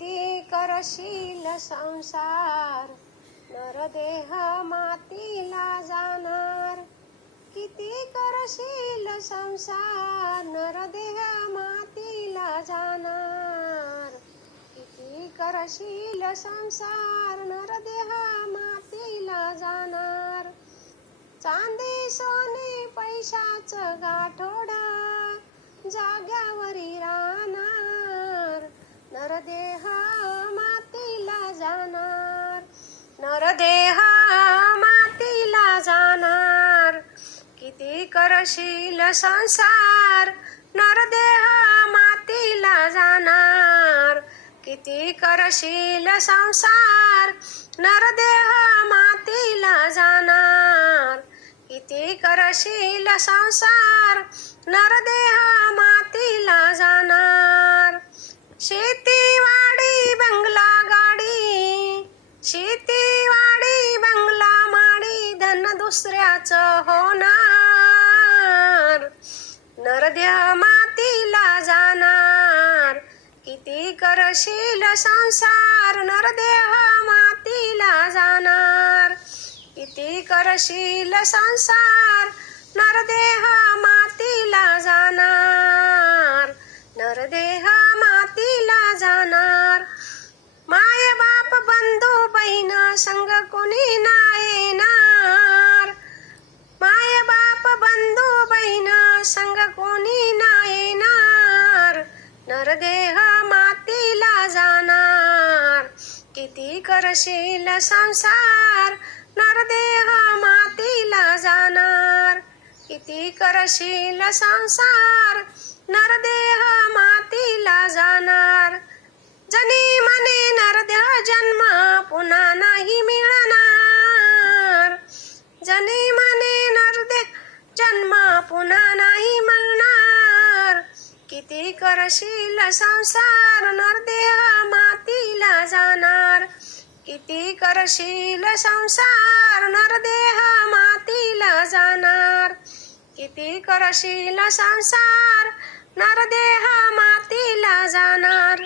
किती करशील संसार, नरदेह मातीला जाणार. किती करशील संसार, नरदेह मातीला जाणार. किती करशील संसार, नरदेह मातीला जाणार. चांदी सोने पैशाचं गाठोड जाग्यावरी राहणार. नरदेह मातीला जाणार. नरदेह मातीला जाणार. किती करशील संसार, नरदेह मातीला जाणार. किती करशील संसार, नरदेह मातीला जाणार. किती करशील संसार, नरदेह मातीला जाणार. शेतीवाडी बंगला गाडी, शेतीवाडी बंगला माडी धन दुसऱ्याचं होणार. नरदेह मातीला जाणार. किती करशील संसार, नरदेह मातीला जाणार. किती करशील संसार, नरदेह मातीला जाणार. नरदेह मातीला जाणार. माय बाप बंधू बहीण संग कोणी नाही येणार. माय बाप बंधू बहीण संग कोणी नाही येणार. नरदेह मातीला जाणार. किती करशील संसार, नरदेह मातीला जाणार. किती करशील संसार, नरदेह मातीला जाणार. जनी म्हणे नरदेह जन्म पुन्हा नाही मिळणार. जनी म्हणे नरदेह जन्म पुन्हा नाही मिळणार. किती करशील संसार, नरदेह मातीला जाणार. किती करशील संसार, नरदेह मातीला जाणार. किती करशील संसार, नरदेह मातीला जाणार.